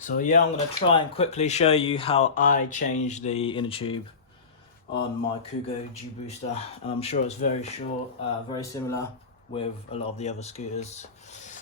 So yeah, I'm going to try and quickly show you how I changed the inner tube on my Kugoo G Booster. And I'm sure it's very short, very similar with a lot of the other scooters.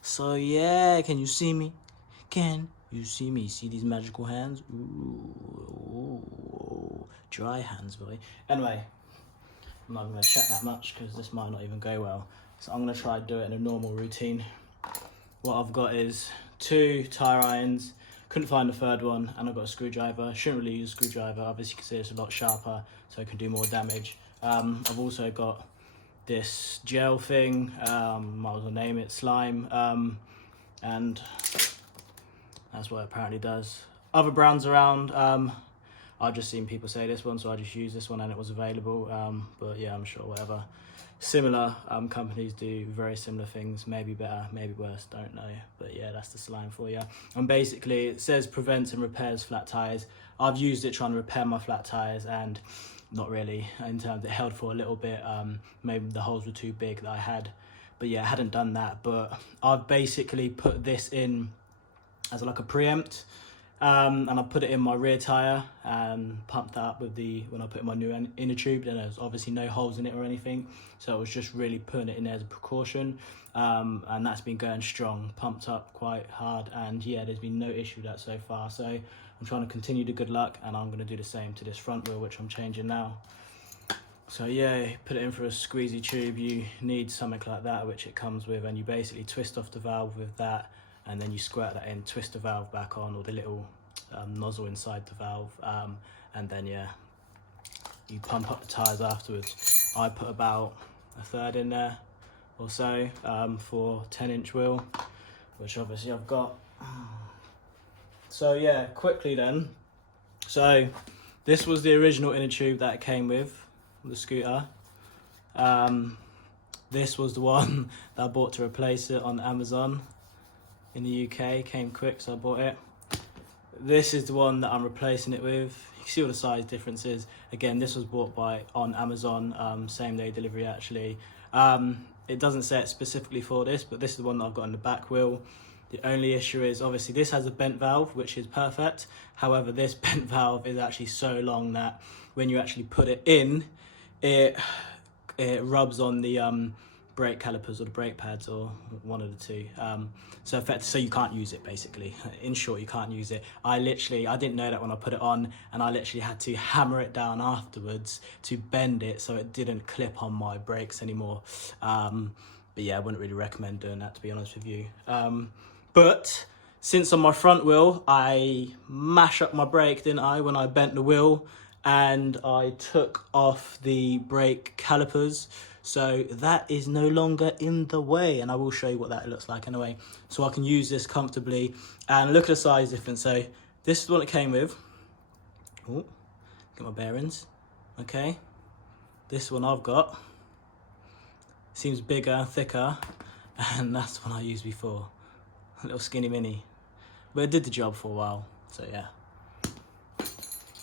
So yeah, can you see me? Can you see me? See these magical hands? Ooh, dry hands, boy. Anyway, I'm not going to chat that much because this might not even go well. So I'm going to try to do it in a normal routine. What I've got is 2 tyre irons. Couldn't find the third one, and I've got a screwdriver. Shouldn't really use a screwdriver. Obviously, you can see it's a lot sharper, so it can do more damage. I've also got this gel thing, might as well name it slime, and that's what it apparently does. Other brands around, I've just seen people say this one, so I just used this one and it was available. But yeah, I'm sure whatever. Similar companies do very similar things, maybe better, maybe worse, don't know. But yeah, that's the slime for you. And basically it says prevents and repairs flat tires. I've used it trying to repair my flat tires, and not really, in terms it held for a little bit. Maybe the holes were too big that I had, but yeah, I hadn't done that. But I've basically put this in as like a preempt, and I put it in my rear tire and pumped that up with when I put in my new inner tube. Then there's obviously no holes in it or anything, so I was just really putting it in there as a precaution, and that's been going strong, pumped up quite hard, and yeah, there's been no issue with that so far. So I'm trying to continue the good luck, and I'm going to do the same to this front wheel, which I'm changing now. So yeah, put it in for a squeezy tube. You need something like that, which it comes with, and you basically twist off the valve with that, and then you squirt that in, twist the valve back on, or the little nozzle inside the valve, and then yeah, you pump up the tyres afterwards. I put about a third in there or so for 10-inch wheel, which obviously I've got. So yeah, quickly then. So this was the original inner tube that it came with the scooter. This was the one that I bought to replace it on Amazon. In the UK, came quick, so I bought it. This is the one that I'm replacing it with. You can see all the size differences. Again, this was bought on Amazon, same day delivery actually. It doesn't say it specifically for this, but this is the one that I've got in the back wheel. The only issue is obviously this has a bent valve, which is perfect. However, this bent valve is actually so long that when you actually put it in, it rubs on the brake calipers or the brake pads, or one of the two, so you can't use it basically. In short, you can't use it. I didn't know that when I put it on, and I literally had to hammer it down afterwards to bend it so it didn't clip on my brakes anymore. But yeah, I wouldn't really recommend doing that, to be honest with you. But since on my front wheel I mashed up my brake, didn't I, when I bent the wheel, and I took off the brake calipers, so that is no longer in the way, and I will show you what that looks like anyway. So I can use this comfortably, and look at the size difference. So this is what it came with. Ooh, get my bearings. Okay, this one I've got seems bigger, thicker, and that's the one I used before. A little skinny mini, but it did the job for a while. So yeah.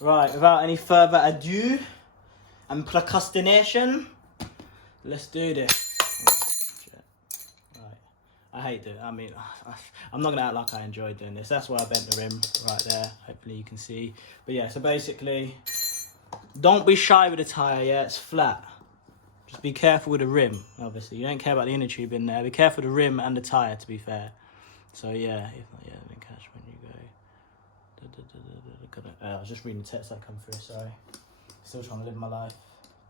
Right, without any further ado and procrastination, let's do this. Right, I hate doing it. I mean, I'm not gonna act like I enjoy doing this. That's why I bent the rim right there. Hopefully you can see. But yeah, so basically, don't be shy with the tyre. Yeah, it's flat. Just be careful with the rim. Obviously, you don't care about the inner tube in there. Be careful with the rim and the tyre, to be fair. So yeah, if not, yeah, then catch when you go. I was just reading the text that come through, sorry. Still trying to live my life.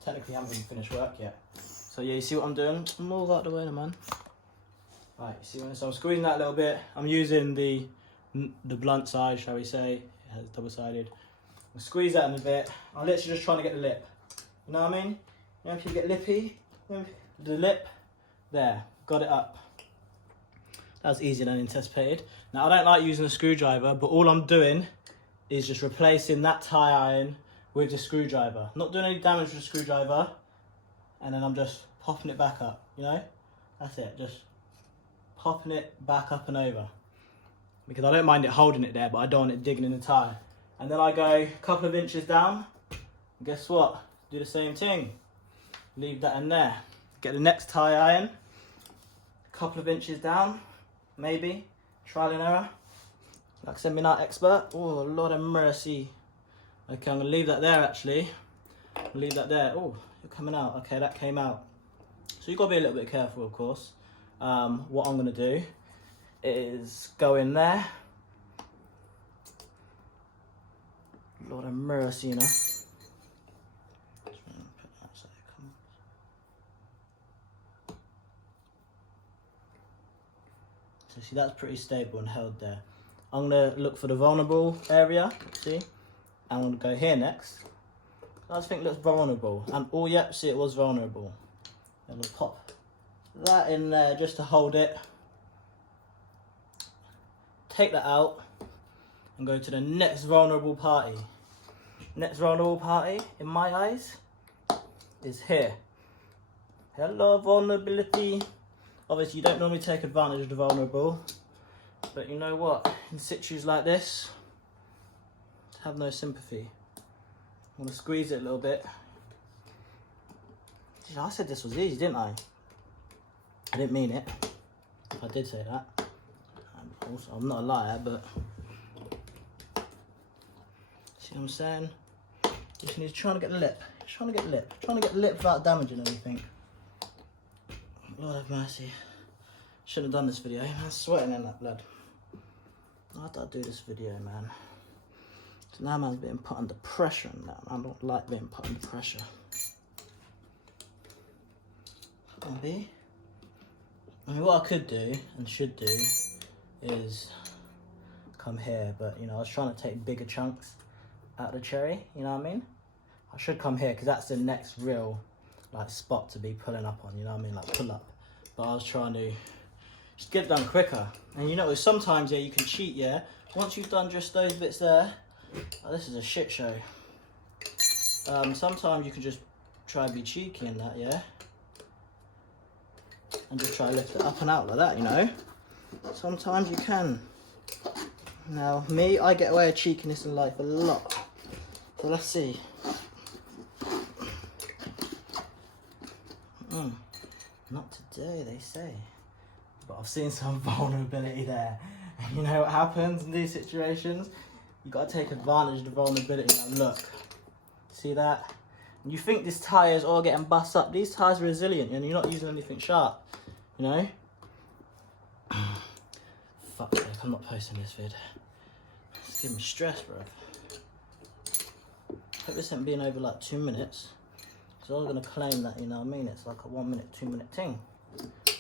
Technically I haven't even finished work yet. So yeah, you see what I'm doing? I'm all out the way, man. Right, you see what so I'm squeezing that a little bit. I'm using the blunt side, shall we say. It has double-sided. I'll squeeze that in a bit. I'm literally just trying to get the lip. You know what I mean? You know, if you get lippy, the lip, there, got it up. That was easier than anticipated. Now, I don't like using a screwdriver, but all I'm doing is just replacing that tie iron with the screwdriver. Not doing any damage with the screwdriver, and then I'm just popping it back up, you know? That's it, just popping it back up and over. Because I don't mind it holding it there, but I don't want it digging in the tyre. And then I go a couple of inches down, and guess what? Do the same thing. Leave that in there. Get the next tie iron, a couple of inches down, maybe, trial and error. Like I said, me not expert. Oh, Lord have mercy. Okay, I'm gonna leave that there actually. Leave that there. Oh, you're coming out. Okay, that came out. So you've got to be a little bit careful, of course. What I'm gonna do is go in there. Lord have mercy, you know. So see, that's pretty stable and held there. I'm gonna look for the vulnerable area, see? I'm gonna go here next. I just think it looks vulnerable. And oh yep, see it was vulnerable. I'm gonna pop that in there just to hold it. Take that out and go to the next vulnerable party. Next vulnerable party, in my eyes, is here. Hello, vulnerability. Obviously, you don't normally take advantage of the vulnerable, but you know what? In situes like this, have no sympathy. I'm gonna squeeze it a little bit. I said this was easy, didn't I? I didn't mean it. If I did say that. Also, I'm not a liar, but see what I'm saying? He's trying to get the lip. He's trying to get the lip. Trying to get the lip without damaging anything. Lord have mercy. Shouldn't have done this video. I'm sweating in that blood. Why did I do this video, man? So now man's being put under pressure and that. I don't like being put under pressure. Come on, B. I mean, what I could do and should do is come here, but you know, I was trying to take bigger chunks out of the cherry, you know what I mean? I should come here because that's the next real like spot to be pulling up on, you know what I mean? Like pull up. But I was trying to just get it done quicker. And you know, sometimes, yeah, you can cheat, yeah? Once you've done just those bits there, oh, this is a shit show. Sometimes you can just try to be cheeky in that, yeah? And just try to lift it up and out like that, you know? Sometimes you can. Now, me, I get away with cheekiness in life a lot. So let's see. Not today, they say. But I've seen some vulnerability there. And you know what happens in these situations? You gotta take advantage of the vulnerability. Now look, see that? And you think this tyre is all getting bust up. These tyres are resilient and you're not using anything sharp, you know? Fuck's sake, I'm not posting this vid. It's giving me stress, bro. Hope this ain't been over like 2 minutes. Because I was going to claim that, you know what I mean, it's like a 1 minute, 2 minute thing.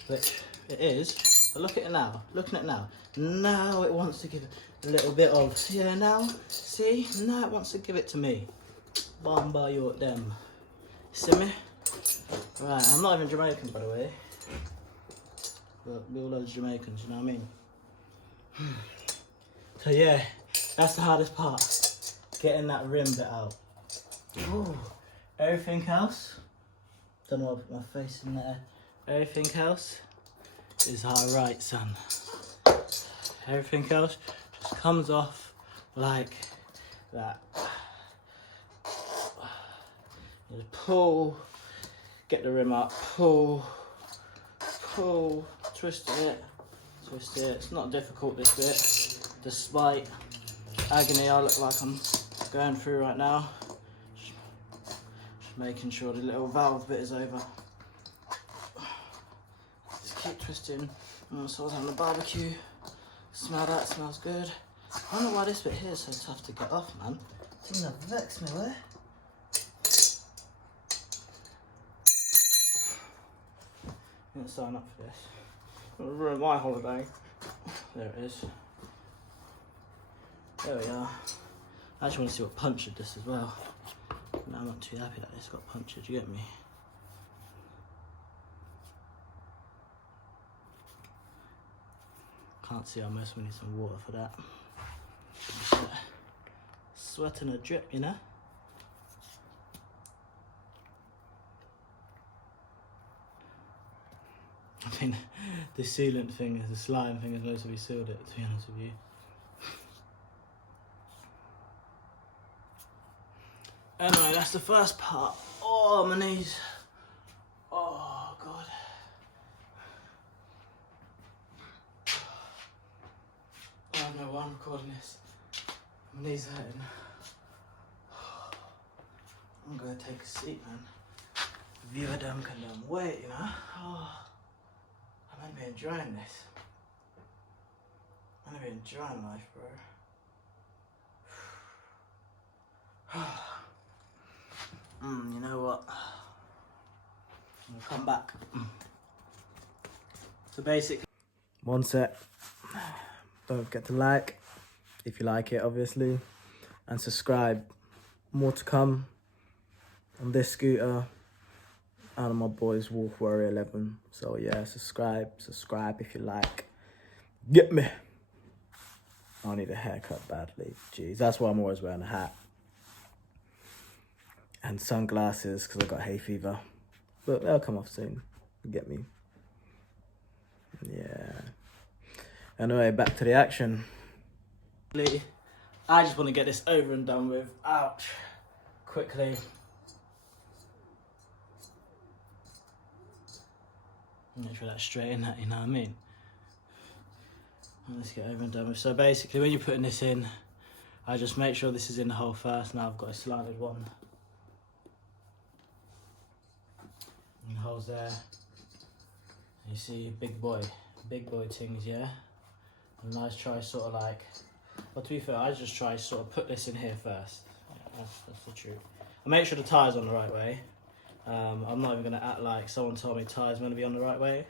Which it is. But look at it now. Looking at it now. Now it wants to give a little bit of, yeah, now, see? Now it wants to give it to me. Bamba you at them. See me? Right, I'm not even Jamaican, by the way. But we all those Jamaicans, you know what I mean? So yeah, that's the hardest part. Getting that rim bit out. Ooh. Everything else, don't know, I'll put my face in there. Everything else is alright, son. Everything else just comes off like that. Just pull, get the rim up, pull, twist it. It's not difficult, this bit, despite agony I look like I'm going through right now. Just making sure the little valve bit is over. Just keep twisting. So I was having a barbecue. Smell that, smells good. I don't know why this bit here is so tough to get off, man. It doesn't vex me, where? I'm gonna sign up for this. I'm gonna ruin my holiday. There it is. There we are. I actually want to see what punctured this as well. No, I'm not too happy that this got punctured, you get me? Can't see, I most need some water for that. Sweat and a drip, you know? I mean, the sealant thing, the slime thing is supposed to be sealed it, to be honest with you. Anyway, that's the first part. Oh, my knees. Oh, God. don't know why I'm recording this. My knees hurting. I'm gonna take a seat, man. Viewer them can wait, you know. Oh, I'm gonna be enjoying this. I'm gonna be enjoying life, bro. You know what? I'm gonna come back. So basically, one set. Don't forget to like, if you like it, obviously, and subscribe. More to come on this scooter and on my boys Wolf Warrior 11. So yeah, subscribe if you like. Get me. I need a haircut badly. Jeez, that's why I'm always wearing a hat. And sunglasses, because I've got hay fever. But they'll come off soon. Get me. Yeah. Anyway, back to the action. I just want to get this over and done with. Ouch. Quickly. Make sure that's straight in that, you know what I mean? Let's get over and done with. So basically, when you're putting this in, I just make sure this is in the hole first. Now I've got a slanted one. And the hole's there. You see, big boy things, yeah? And I try sort of like, well, to be fair, I just try sort of put this in here first. Yeah, that's the truth. I make sure the tyre's on the right way. I'm not even going to act like someone told me tyre's going to be on the right way.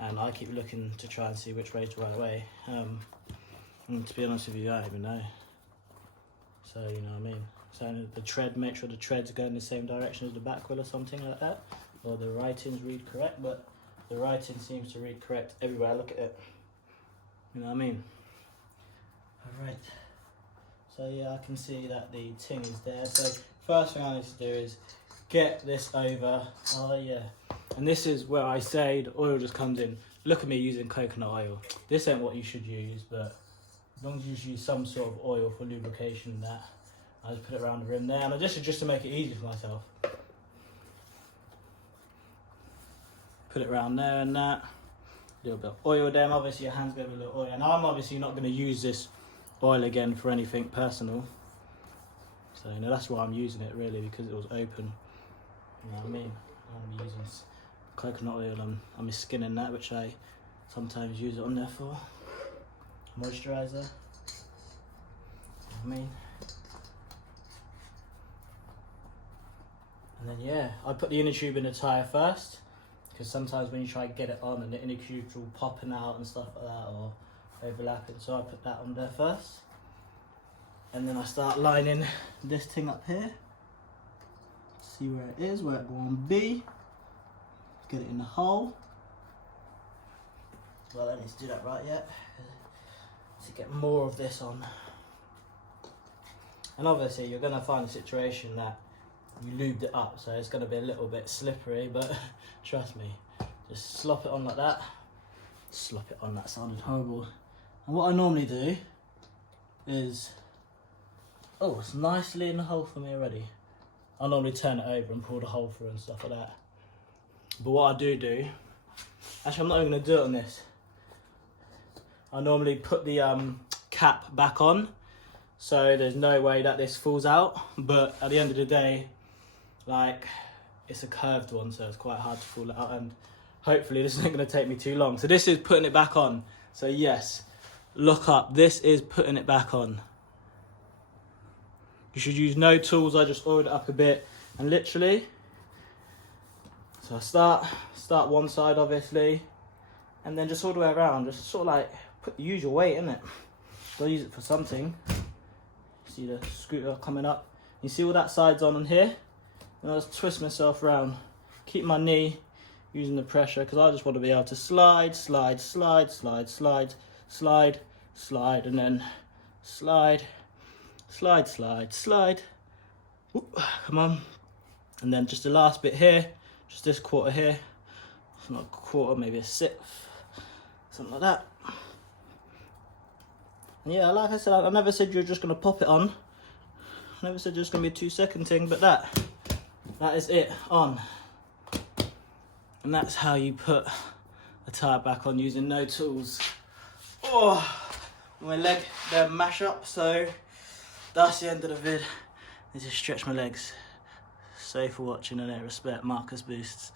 And I keep looking to try and see which way's the right way. And to be honest with you, I don't even know. So, you know what I mean? So the tread, make sure the tread's going in the same direction as the back wheel or something like that. Or the writings read correct, but the writing seems to read correct everywhere I look at it. You know what I mean? Alright. So yeah, I can see that the ting is there. So first thing I need to do is get this over. Oh yeah. And this is where I say the oil just comes in. Look at me using coconut oil. This ain't what you should use, but as long as you use some sort of oil for lubrication and that, I just put it around the rim there. And this is just to make it easy for myself. Put it around there and that. A little bit of oil there. Obviously your hands go with a little oil. And I'm obviously not going to use this oil again for anything personal. So you know, that's why I'm using it really, because it was open. You know what I mean? I'm using coconut oil on my skin and that, which I sometimes use it on there for moisturizer. You know what I mean? And then yeah, I put the inner tube in the tyre first, because sometimes when you try to get it on and the inner tube's all popping out and stuff like that, or overlapping, so I put that on there first. And then I start lining this thing up here. See where it is, where it will be. Get it in the hole. Well, I don't need to do that right yet. To get more of this on. And obviously you're going to find a situation that you lubed it up, so it's going to be a little bit slippery, but trust me, just slop it on like that. Slop it on, that sounded horrible. And what I normally do is, oh, it's nicely in the hole for me already. I normally turn it over and pull the hole through and stuff like that. But what I do, actually I'm not even going to do it on this. I normally put the cap back on, so there's no way that this falls out. But at the end of the day, like, it's a curved one, so it's quite hard to pull it out. And hopefully this isn't going to take me too long. So this is putting it back on. So yes, look up, this is putting it back on. You should use no tools. I just oiled it up a bit and literally, so I start one side obviously, and then just all the way around, just sort of like use your weight in it. Go use it for something. See the scooter coming up. You see all that side's on here, and I just twist myself around, keep my knee using the pressure, because I just want to be able to slide, slide, slide, slide, slide, slide, slide, and then slide. Slide, slide, slide. Whoop, come on. And then just the last bit here, just this quarter here. It's not a quarter, maybe a sixth, something like that. And yeah, like I said, I never said you were just going to pop it on. I never said it was going to be a 2-second thing, but that is it, on. And that's how you put a tyre back on using no tools. Oh, my leg they're mash up, so that's the end of the vid. I just stretch my legs. So for watching and respect, MarKusBoosts.